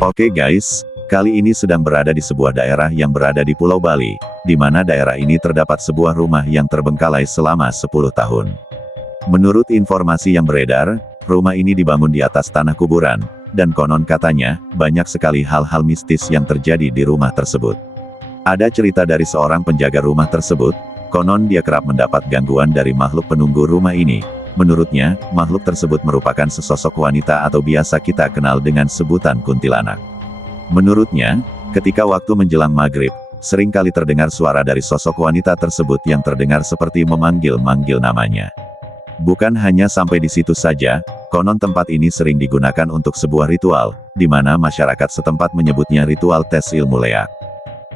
Oke guys, kali ini sedang berada di sebuah daerah yang berada di Pulau Bali, di mana daerah ini terdapat sebuah rumah yang terbengkalai selama 10 tahun. Menurut informasi yang beredar, rumah ini dibangun di atas tanah kuburan, dan konon katanya, banyak sekali hal-hal mistis yang terjadi di rumah tersebut. Ada cerita dari seorang penjaga rumah tersebut, konon dia kerap mendapat gangguan dari makhluk penunggu rumah ini. Menurutnya, makhluk tersebut merupakan sesosok wanita atau biasa kita kenal dengan sebutan kuntilanak. Menurutnya, ketika waktu menjelang maghrib, sering kali terdengar suara dari sosok wanita tersebut yang terdengar seperti memanggil-manggil namanya. Bukan hanya sampai di situ saja, konon tempat ini sering digunakan untuk sebuah ritual, di mana masyarakat setempat menyebutnya ritual tes ilmu leak.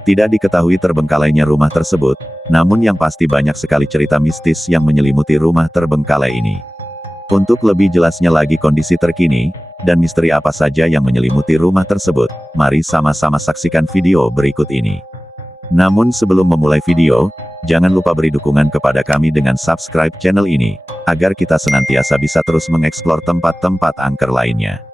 Tidak diketahui terbengkalainya rumah tersebut, namun yang pasti banyak sekali cerita mistis yang menyelimuti rumah terbengkalai ini. Untuk lebih jelasnya lagi kondisi terkini, dan misteri apa saja yang menyelimuti rumah tersebut, mari sama-sama saksikan video berikut ini. Namun sebelum memulai video, jangan lupa beri dukungan kepada kami dengan subscribe channel ini, agar kita senantiasa bisa terus mengeksplor tempat-tempat angker lainnya.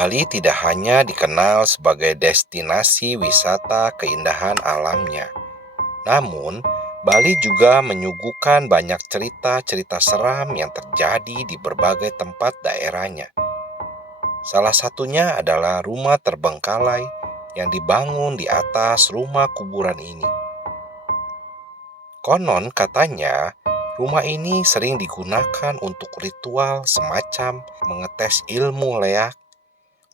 Bali tidak hanya dikenal sebagai destinasi wisata keindahan alamnya, namun Bali juga menyuguhkan banyak cerita-cerita seram yang terjadi di berbagai tempat daerahnya. Salah satunya adalah rumah terbengkalai yang dibangun di atas rumah kuburan ini. Konon katanya, rumah ini sering digunakan untuk ritual semacam mengetes ilmu leak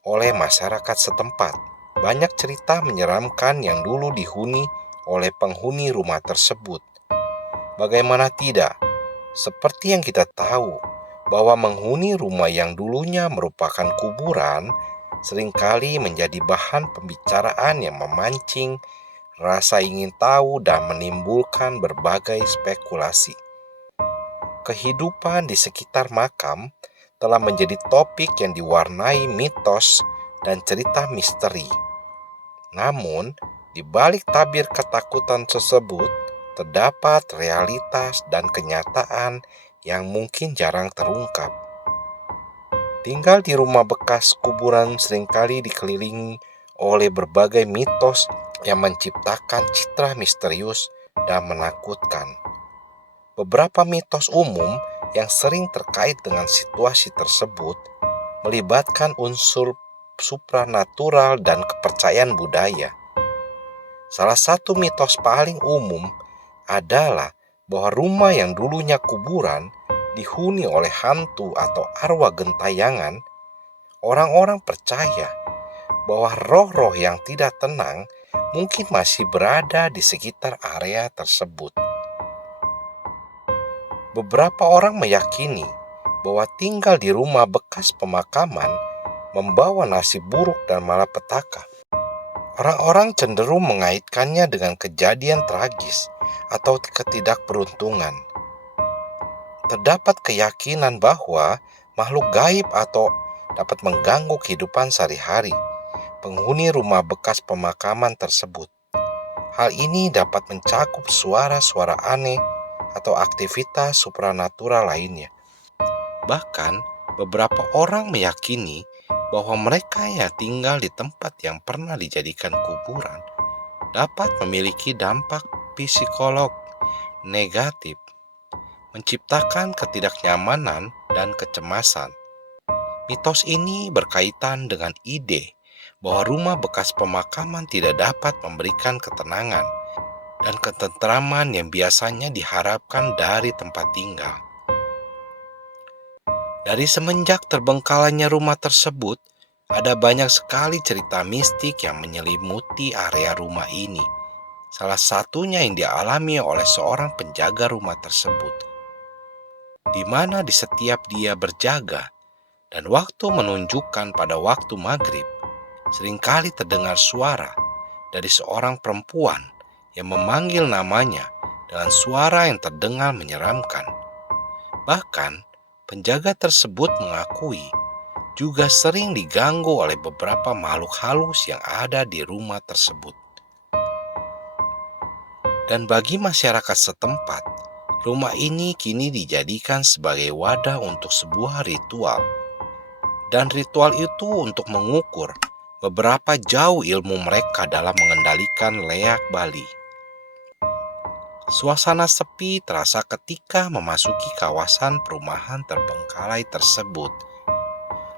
oleh masyarakat setempat. Banyak cerita menyeramkan yang dulu dihuni oleh penghuni rumah tersebut. Bagaimana tidak? Seperti yang kita tahu, bahwa menghuni rumah yang dulunya merupakan kuburan seringkali menjadi bahan pembicaraan yang memancing rasa ingin tahu dan menimbulkan berbagai spekulasi. Kehidupan di sekitar makam telah menjadi topik yang diwarnai mitos dan cerita misteri. Namun, di balik tabir ketakutan tersebut, terdapat realitas dan kenyataan yang mungkin jarang terungkap. Tinggal di rumah bekas kuburan seringkali dikelilingi oleh berbagai mitos yang menciptakan citra misterius dan menakutkan. Beberapa mitos umum yang sering terkait dengan situasi tersebut melibatkan unsur supranatural dan kepercayaan budaya. Salah satu mitos paling umum adalah bahwa rumah yang dulunya kuburan dihuni oleh hantu atau arwah gentayangan. Orang-orang percaya bahwa roh-roh yang tidak tenang mungkin masih berada di sekitar area tersebut. Beberapa orang meyakini bahwa tinggal di rumah bekas pemakaman membawa nasib buruk dan malapetaka. Orang-orang cenderung mengaitkannya dengan kejadian tragis atau ketidakberuntungan. Terdapat keyakinan bahwa makhluk gaib atau dapat mengganggu kehidupan sehari-hari penghuni rumah bekas pemakaman tersebut. Hal ini dapat mencakup suara-suara aneh atau aktivitas supranatural lainnya. Bahkan, beberapa orang meyakini bahwa mereka yang tinggal di tempat yang pernah dijadikan kuburan dapat memiliki dampak psikolog negatif, menciptakan ketidaknyamanan dan kecemasan. Mitos ini berkaitan dengan ide bahwa rumah bekas pemakaman tidak dapat memberikan ketenangan dan ketentraman yang biasanya diharapkan dari tempat tinggal. Dari semenjak terbengkalainya rumah tersebut, ada banyak sekali cerita mistik yang menyelimuti area rumah ini. Salah satunya yang dialami oleh seorang penjaga rumah tersebut, di mana di setiap dia berjaga dan waktu menunjukkan pada waktu maghrib, seringkali terdengar suara dari seorang perempuan yang memanggil namanya dengan suara yang terdengar menyeramkan. Bahkan, penjaga tersebut mengakui juga sering diganggu oleh beberapa makhluk halus yang ada di rumah tersebut. Dan bagi masyarakat setempat, rumah ini kini dijadikan sebagai wadah untuk sebuah ritual. Dan ritual itu untuk mengukur beberapa jauh ilmu mereka dalam mengendalikan leak Bali. Suasana sepi terasa ketika memasuki kawasan perumahan terbengkalai tersebut.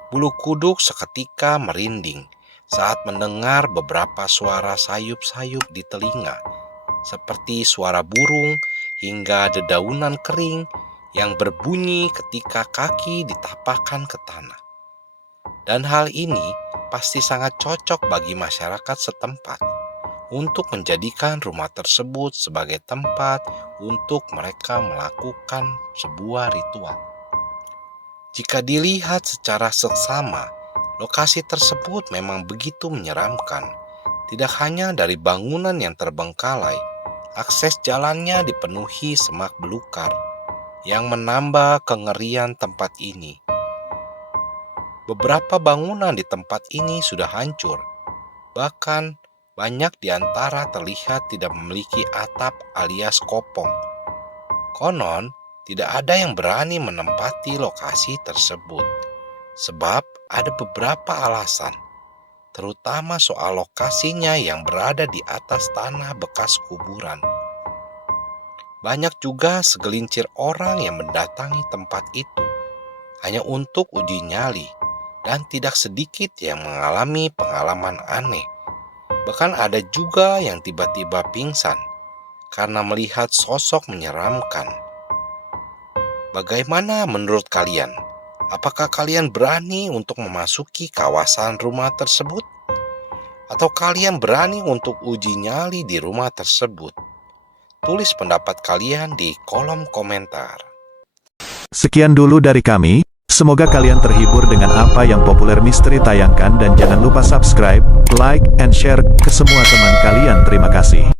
Bulu kuduk seketika merinding saat mendengar beberapa suara sayup-sayup di telinga, seperti suara burung hingga dedaunan kering yang berbunyi ketika kaki ditapakkan ke tanah. Dan hal ini pasti sangat cocok bagi masyarakat setempat untuk menjadikan rumah tersebut sebagai tempat untuk mereka melakukan sebuah ritual. Jika dilihat secara seksama, lokasi tersebut memang begitu menyeramkan. Tidak hanya dari bangunan yang terbengkalai, akses jalannya dipenuhi semak belukar yang menambah kengerian tempat ini. Beberapa bangunan di tempat ini sudah hancur, bahkan banyak di antara terlihat tidak memiliki atap alias kopong. Konon, tidak ada yang berani menempati lokasi tersebut, sebab ada beberapa alasan, terutama soal lokasinya yang berada di atas tanah bekas kuburan. Banyak juga segelintir orang yang mendatangi tempat itu hanya untuk uji nyali, dan tidak sedikit yang mengalami pengalaman aneh. Bahkan ada juga yang tiba-tiba pingsan karena melihat sosok menyeramkan. Bagaimana menurut kalian? Apakah kalian berani untuk memasuki kawasan rumah tersebut? Atau kalian berani untuk uji nyali di rumah tersebut? Tulis pendapat kalian di kolom komentar. Sekian dulu dari kami. Semoga kalian terhibur dengan apa yang Populer Misteri tayangkan dan jangan lupa subscribe, like, and share ke semua teman kalian. Terima kasih.